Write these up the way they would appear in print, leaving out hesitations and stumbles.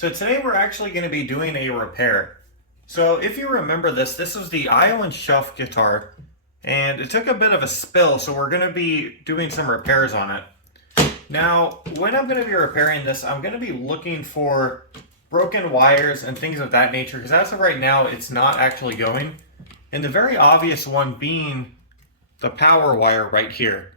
So today we're actually going to be doing a repair. So if you remember this is the Iowan shelf guitar, and it took a bit of a spill, so we're going to be doing some repairs on it. Now, when I'm going to be repairing this, I'm going to be looking for broken wires and things of that nature, because as of right now, it's not actually going. And the very obvious one being the power wire right here.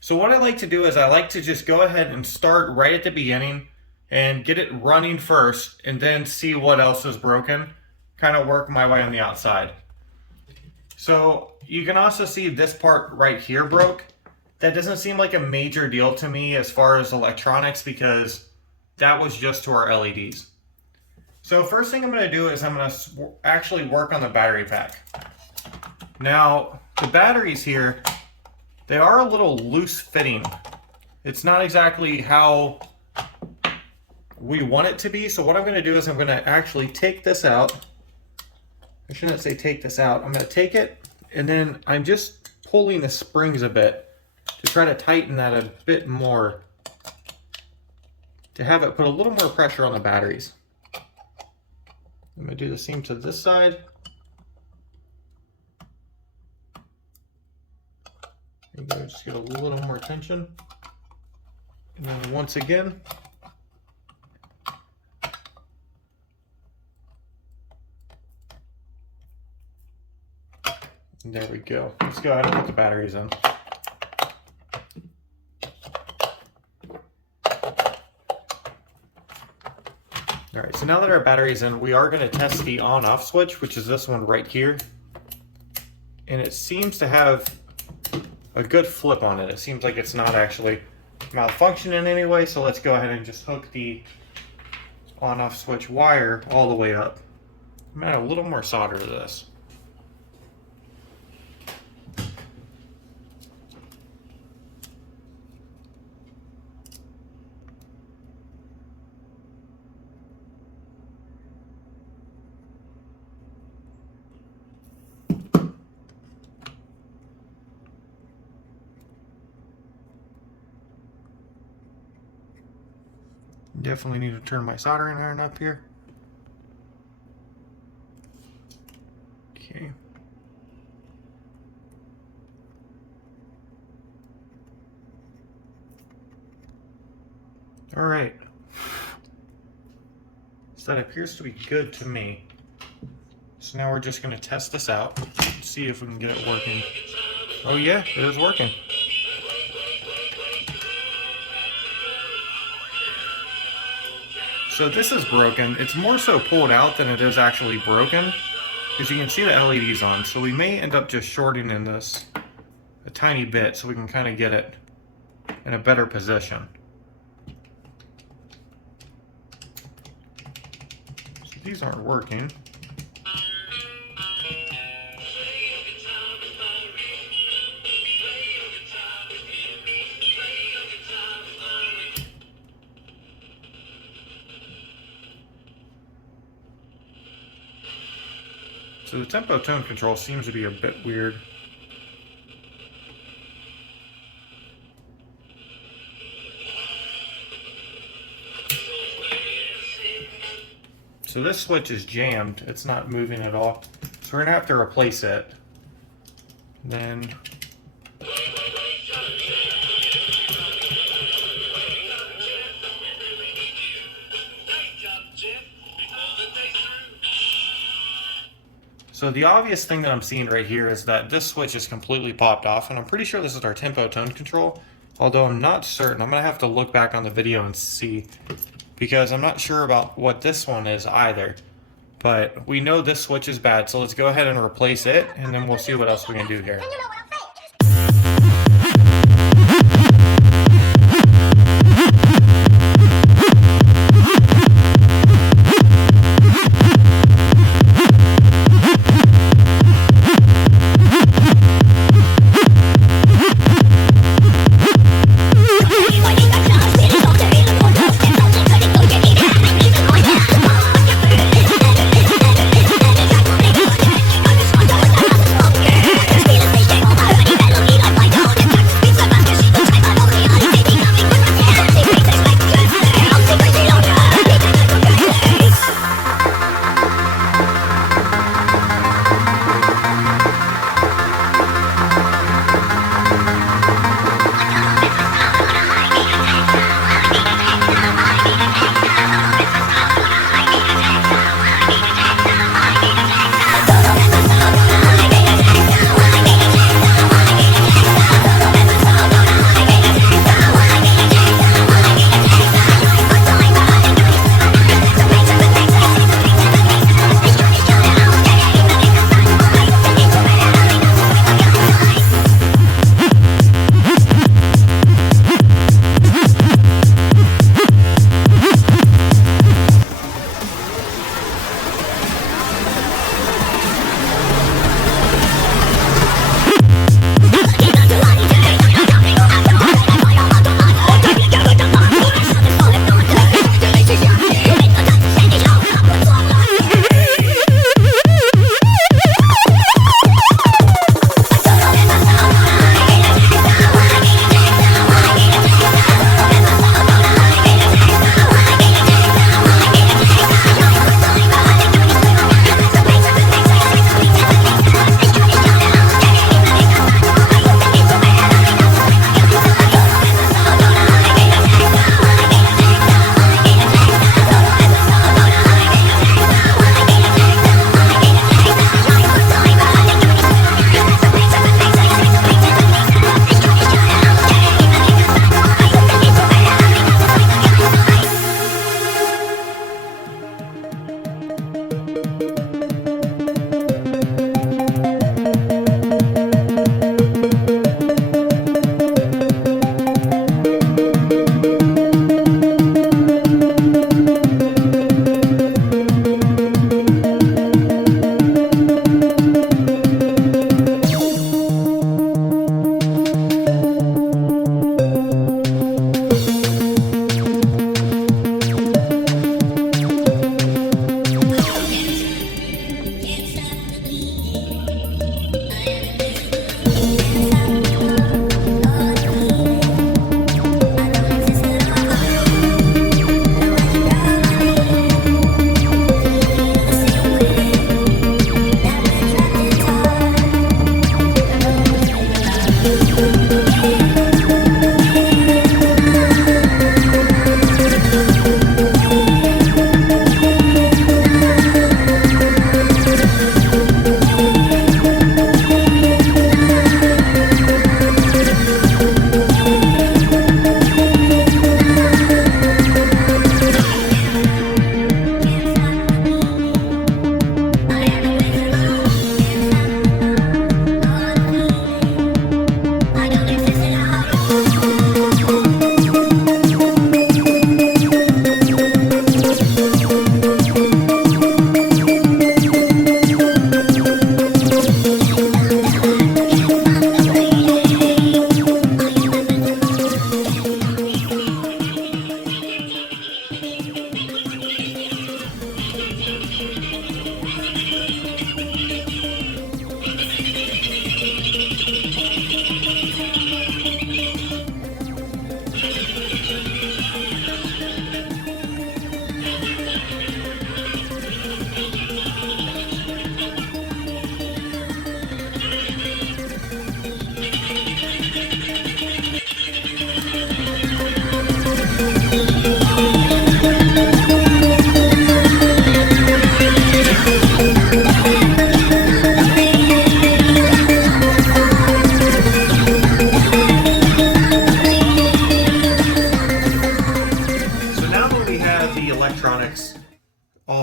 So what I like to do is I like to just go ahead and start right at the beginning and get it running first, and then see what else is broken. Kind of work my way on the outside. So you can also see this part right here broke. That doesn't seem like a major deal to me as far as electronics, because that was just to our LEDs. So first thing I'm going to do is I'm going to actually work on the battery pack. Now, the batteries here, they are a little loose fitting. It's not exactly how we want it to be. So what I'm going to do is I'm going to actually take this out. I shouldn't say take this out. I'm going to take it, and then I'm just pulling the springs a bit to try to tighten that a bit more, to have it put a little more pressure on the batteries. I'm going to do the same to this side. There you go, just get a little more tension. And then once again, there we go. Let's go ahead and put the batteries in. All right, so now that our battery's in, we are going to test the on-off switch, which is this one right here. And it seems to have a good flip on it. It seems like it's not actually malfunctioning in any way, so let's go ahead and just hook the on-off switch wire all the way up. I'm going to add a little more solder to this. Definitely need to turn my soldering iron up here. Okay. All right. So that appears to be good to me. So now we're just going to test this out, see if we can get it working. Oh yeah, it is working. So this is broken. It's more so pulled out than it is actually broken, because you can see the LEDs on. So we may end up just shorting this a tiny bit so we can kind of get it in a better position. So these aren't working. So the tempo tone control seems to be a bit weird. So this switch is jammed. It's not moving at all. So we're gonna have to replace it. Then so the obvious thing that I'm seeing right here is that this switch is completely popped off, and I'm pretty sure this is our tempo tone control, although I'm not certain. I'm gonna have to look back on the video and see, because I'm not sure about what this one is either. But we know this switch is bad, so let's go ahead and replace it, and then we'll see what else we can do here.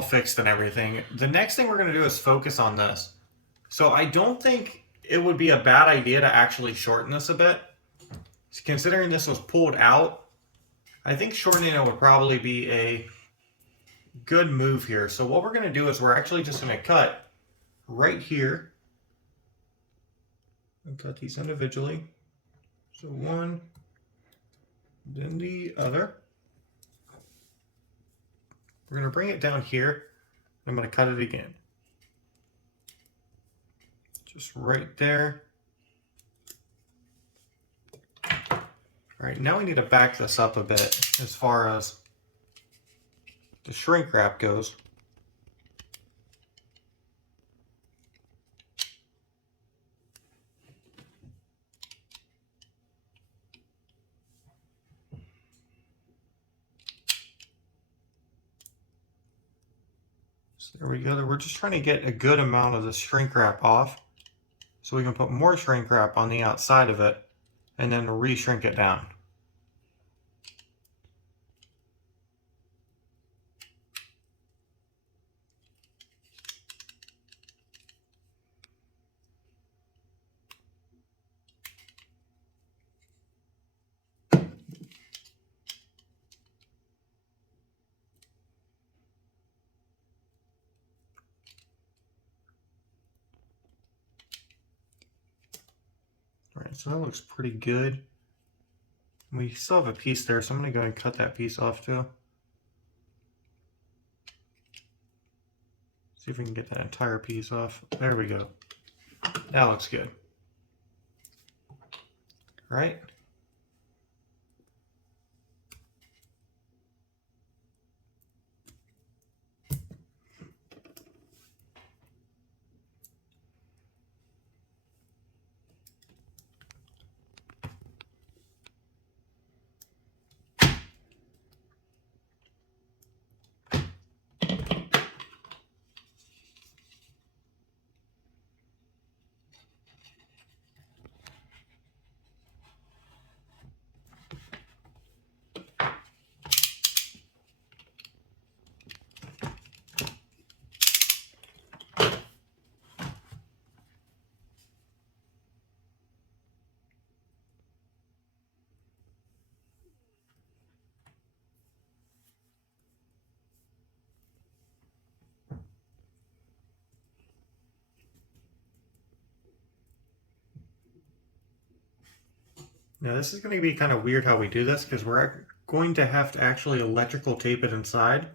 fixed and everything, the next thing we're going to do is focus on this. So I don't think it would be a bad idea to actually shorten this a bit. Considering this was pulled out, I think shortening it would probably be a good move here. So what we're going to do is we're actually just going to cut right here and cut these individually. So one, then the other. We're going to bring it down here. I'm going to cut it again. Just right there. All right, now we need to back this up a bit as far as the shrink wrap goes. So there we go. We're just trying to get a good amount of the shrink wrap off so we can put more shrink wrap on the outside of it and then re-shrink it down. All right, so that looks pretty good. We still have a piece there, so I'm going to go and cut that piece off too. See if we can get that entire piece off. There we go. That looks good. All right. Now this is going to be kind of weird how we do this because we're going to have to actually electrical tape it inside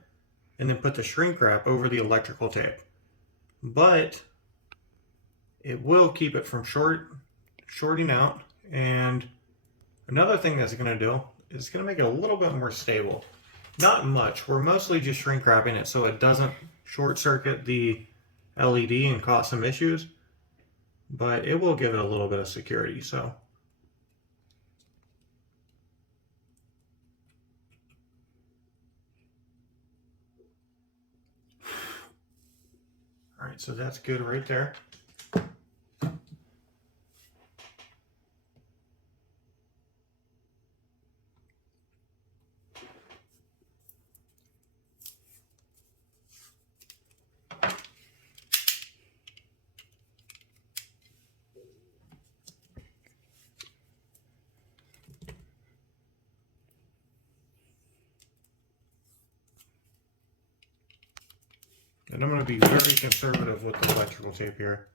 and then put the shrink wrap over the electrical tape. But it will keep it from shorting out. And another thing that's going to do is going to make it a little bit more stable. Not much. We're mostly just shrink wrapping it so it doesn't short circuit the LED and cause some issues. But it will give it a little bit of security. So all right, so that's good right there. And I'm going to be very conservative with the electrical tape here.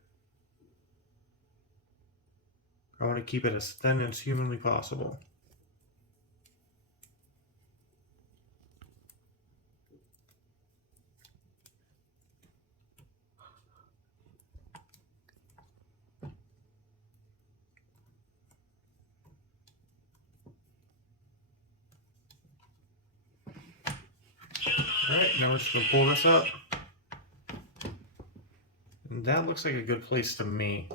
I want to keep it as thin as humanly possible. All right, now we're just going to pull this up. And that looks like a good place to me.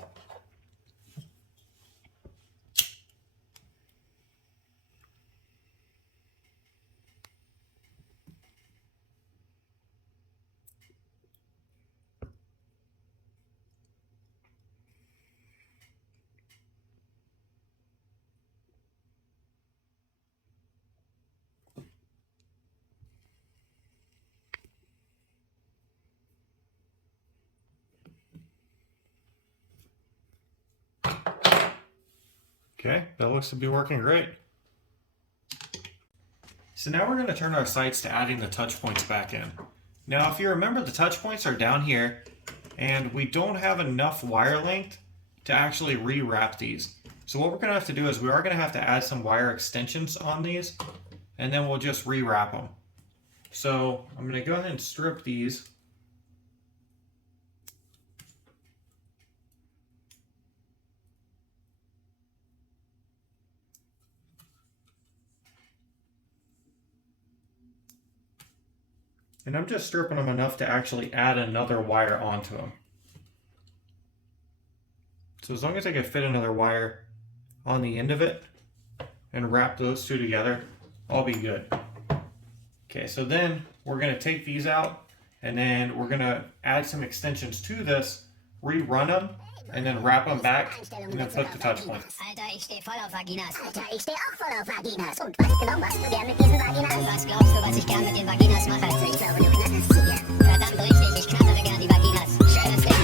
Okay, that looks to be working great. So now we're going to turn our sights to adding the touch points back in. Now, if you remember, the touch points are down here, and we don't have enough wire length to actually rewrap these. So what we're going to have to do is we are going to have to add some wire extensions on these, and then we'll just rewrap them. So I'm going to go ahead and strip these. And I'm just stripping them enough to actually add another wire onto them. So as long as I can fit another wire on the end of it and wrap those two together, I'll be good. Okay, so then we're going to take these out, and then we're going to add some extensions to this, rerun them, and then wrap them back, and then put the touch points. Alter, ich steh voll auf Vaginas. Alter, ich steh auch voll auf Vaginas. Und was genau machst du gern mit diesen Vaginas? Was glaubst du, was ich gern mit den Vaginas mache? Ich glaube, du knatterst sie gern. Verdammt richtig, ich knattere gern die Vaginas. Schönes Ding.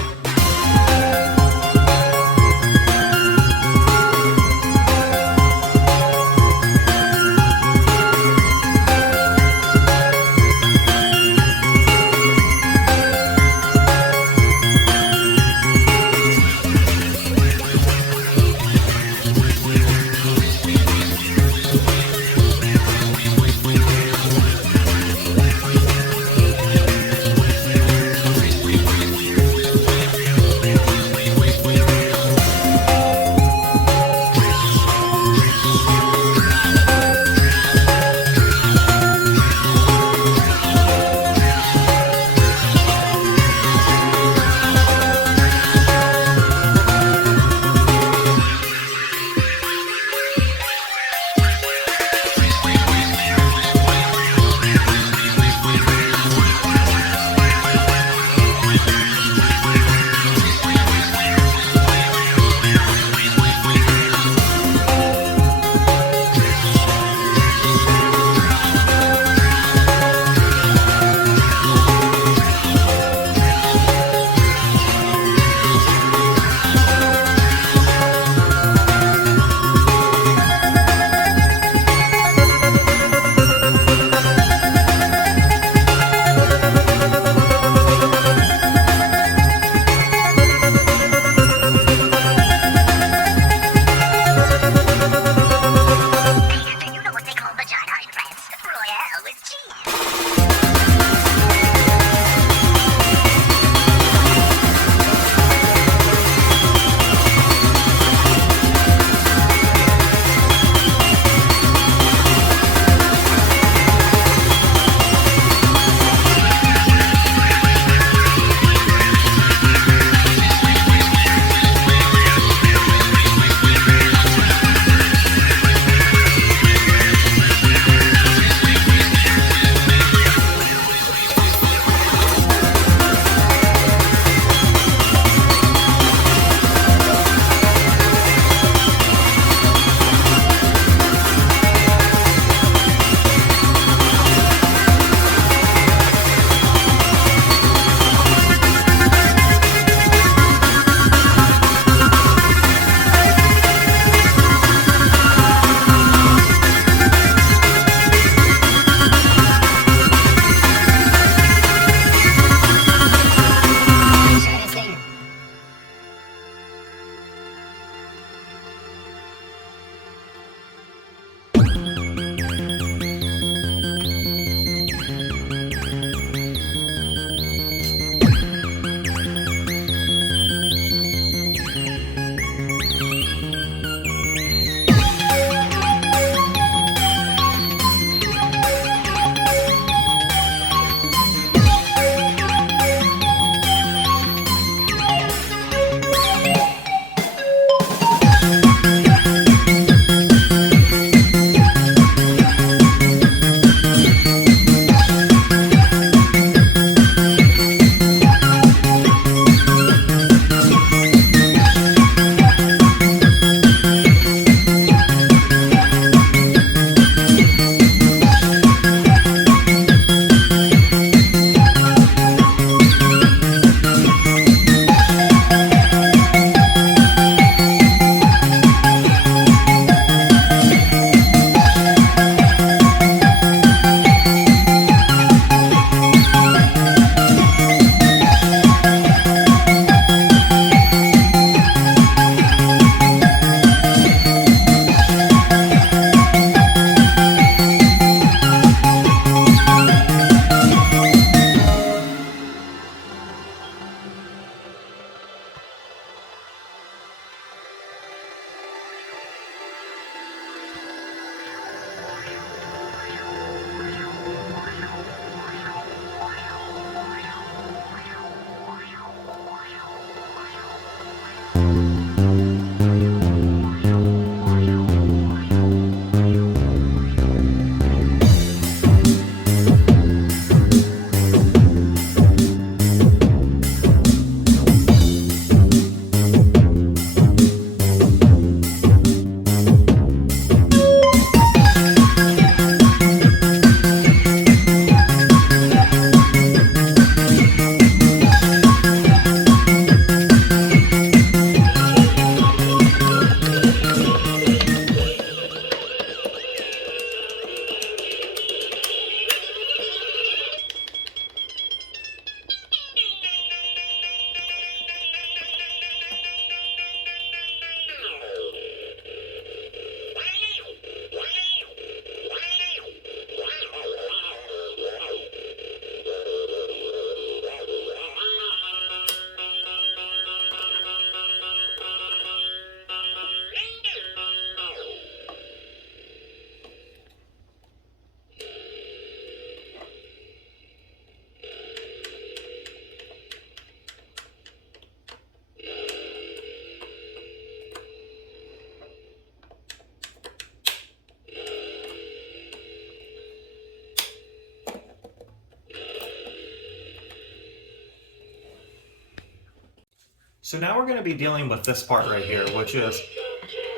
So now we're going to be dealing with this part right here, which is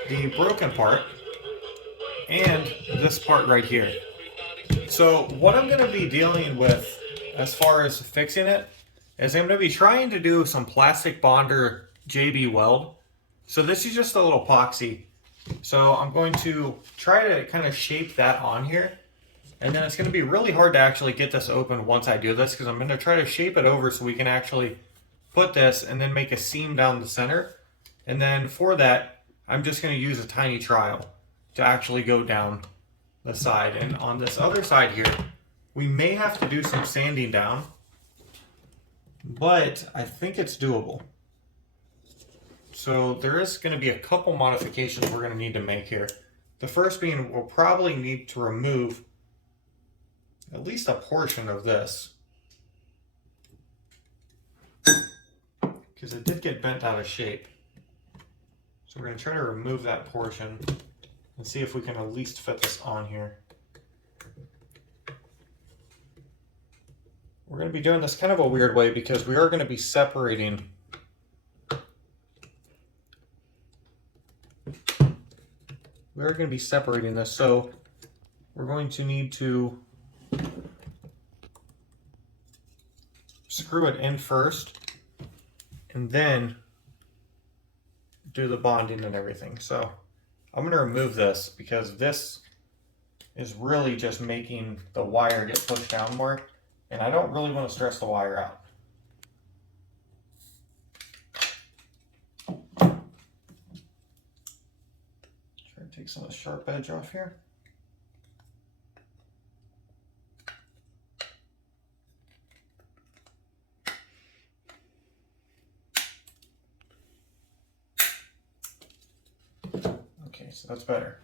the broken part and this part right here. So what I'm going to be dealing with as far as fixing it is I'm going to be trying to do some plastic bonder JB Weld. So this is just a little epoxy. So I'm going to try to kind of shape that on here. And then it's going to be really hard to actually get this open once I do this, because I'm going to try to shape it over so we can actually put this and then make a seam down the center. And then for that, I'm just going to use a tiny trowel to actually go down the side. And on this other side here, we may have to do some sanding down, but I think it's doable. So there is going to be a couple modifications we're going to need to make here. The first being, we'll probably need to remove at least a portion of this, because it did get bent out of shape. So we're going to try to remove that portion and see if we can at least fit this on here. We're going to be doing this kind of a weird way because we are going to be separating this, so we're going to need to screw it in first and then do the bonding and everything. So I'm going to remove this because this is really just making the wire get pushed down more, and I don't really want to stress the wire out. Take some of the sharp edge off here. Okay, so that's better.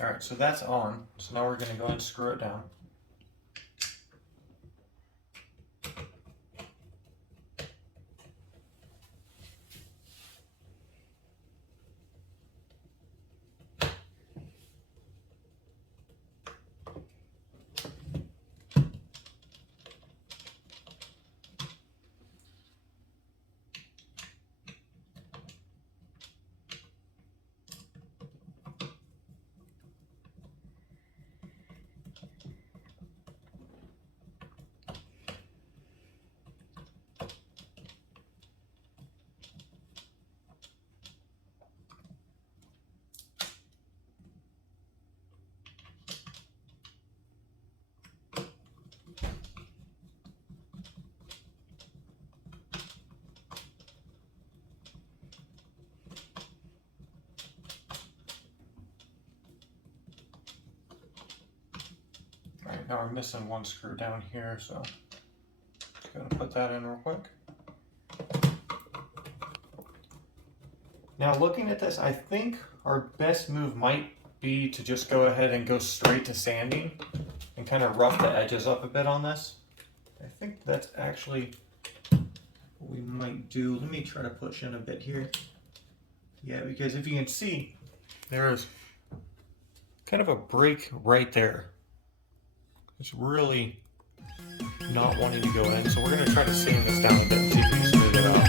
All right, so that's on. So now we're going to go ahead and screw it down. Now we're missing one screw down here, so just gonna put that in real quick. Now looking at this, I think our best move might be to just go ahead and go straight to sanding and kind of rough the edges up a bit on this. I think that's actually what we might do. Let me try to push in a bit here. Yeah, because if you can see, there's kind of a break right there. It's really not wanting to go in, so we're going to try to sand this down a bit and see if we can smooth it out.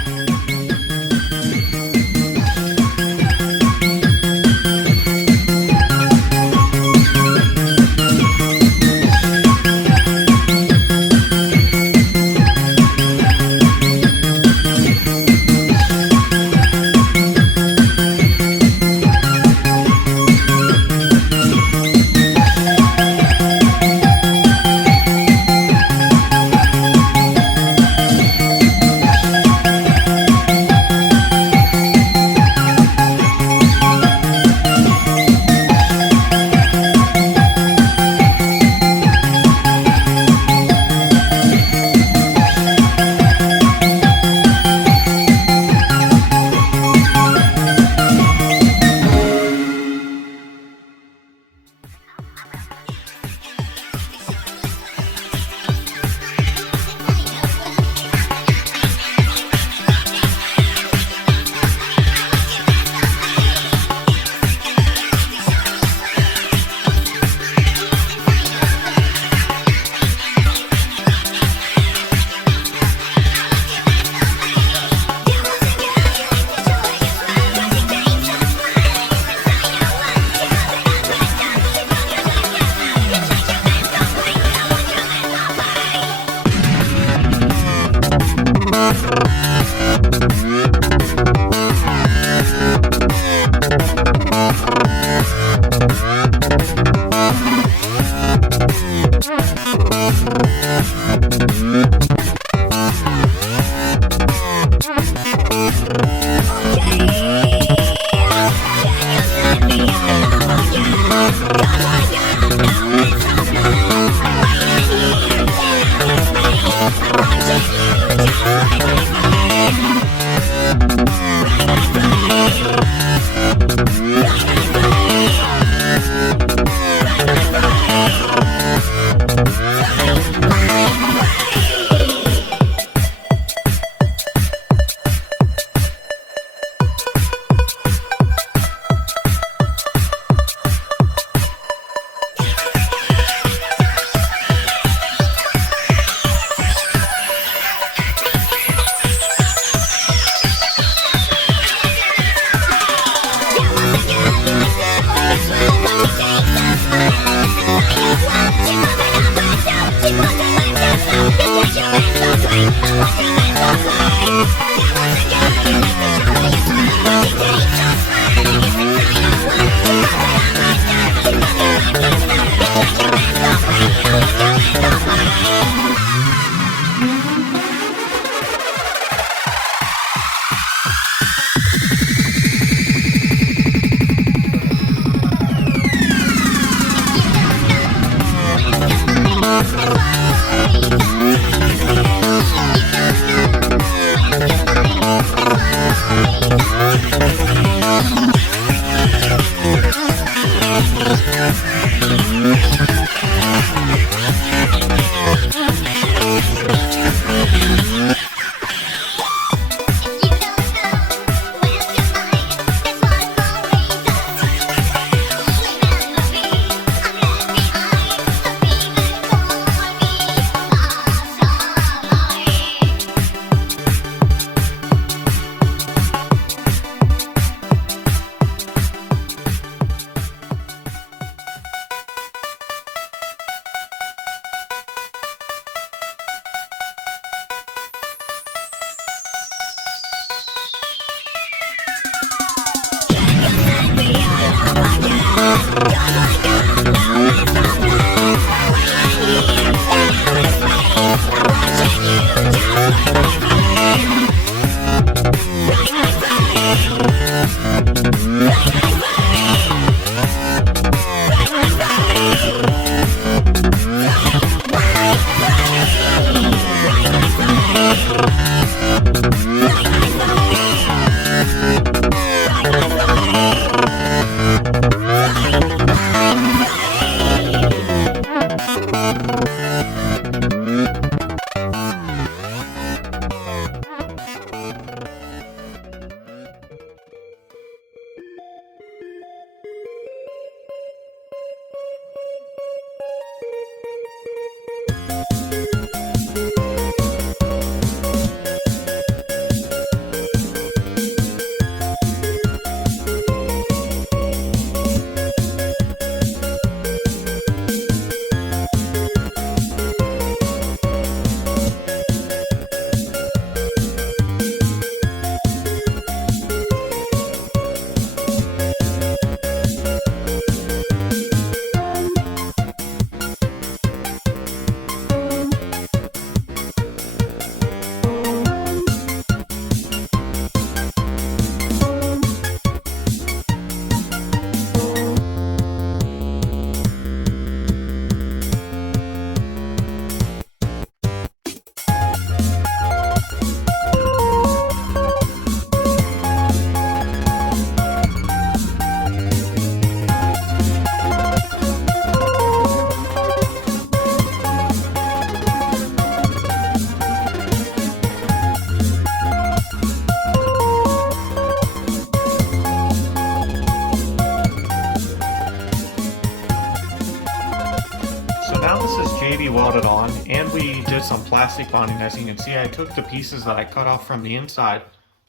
So now this is JB welded on, and we did some plastic bonding. As you can see, I took the pieces that I cut off from the inside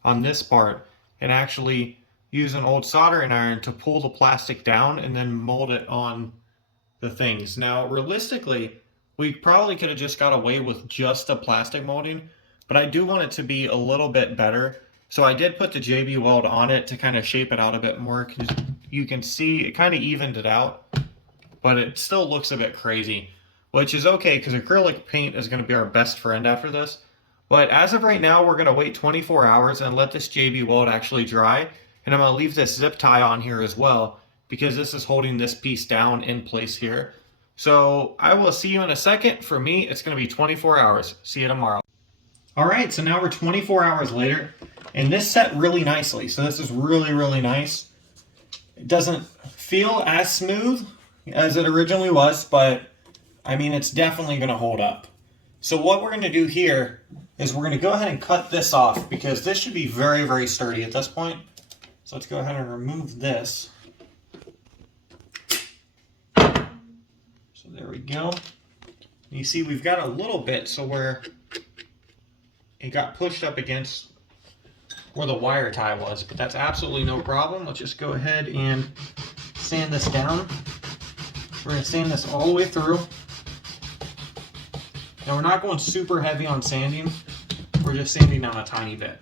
on this part and actually used an old soldering iron to pull the plastic down and then mold it on the things. Now, realistically, we probably could have just got away with just the plastic molding, but I do want it to be a little bit better. So I did put the JB weld on it to kind of shape it out a bit more. You can see it kind of evened it out, but it still looks a bit crazy, which is okay because acrylic paint is going to be our best friend after this. But as of right now, we're going to wait 24 hours and let this JB weld actually dry. And I'm going to leave this zip tie on here as well, because this is holding this piece down in place here. So I will see you in a second. For me, it's going to be 24 hours. See you tomorrow. All right, so now we're 24 hours later, and this set really nicely. So this is really, really nice. It doesn't feel as smooth as it originally was, but I mean, it's definitely going to hold up. So what we're going to do here is we're going to go ahead and cut this off, because this should be very, very sturdy at this point. So let's go ahead and remove this. So there we go. You see, we've got a little bit so where it got pushed up against where the wire tie was, but that's absolutely no problem. Let's just go ahead and sand this down. We're going to sand this all the way through. Now we're not going super heavy on sanding. We're just sanding down a tiny bit.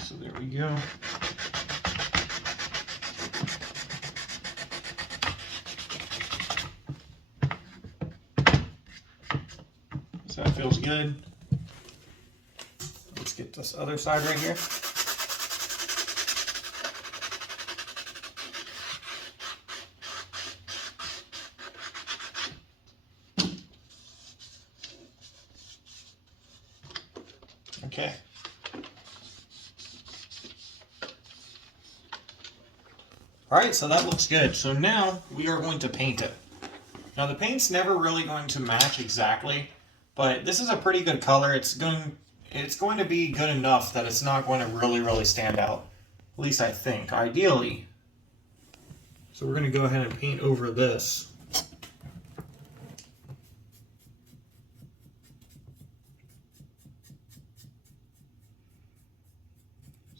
So there we go. So that feels good. Let's get this other side right here. Okay. All right, so that looks good. So now we are going to paint it. Now the paint's never really going to match exactly, but this is a pretty good color. It's going to be good enough that it's not going to really stand out. At least I think, ideally. So we're going to go ahead and paint over this.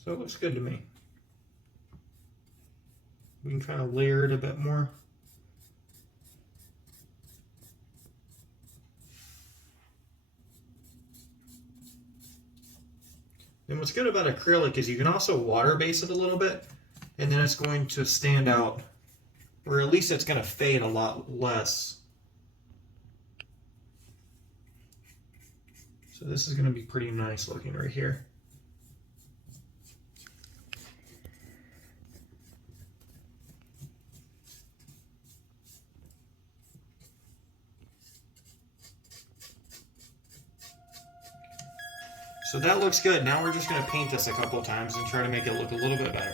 So it looks good to me. We can kind of layer it a bit more. And what's good about acrylic is you can also water base it a little bit, and then it's going to stand out, or at least it's going to fade a lot less. So this is going to be pretty nice looking right here. So that looks good. Now we're just going to paint this a couple times and try to make it look a little bit better.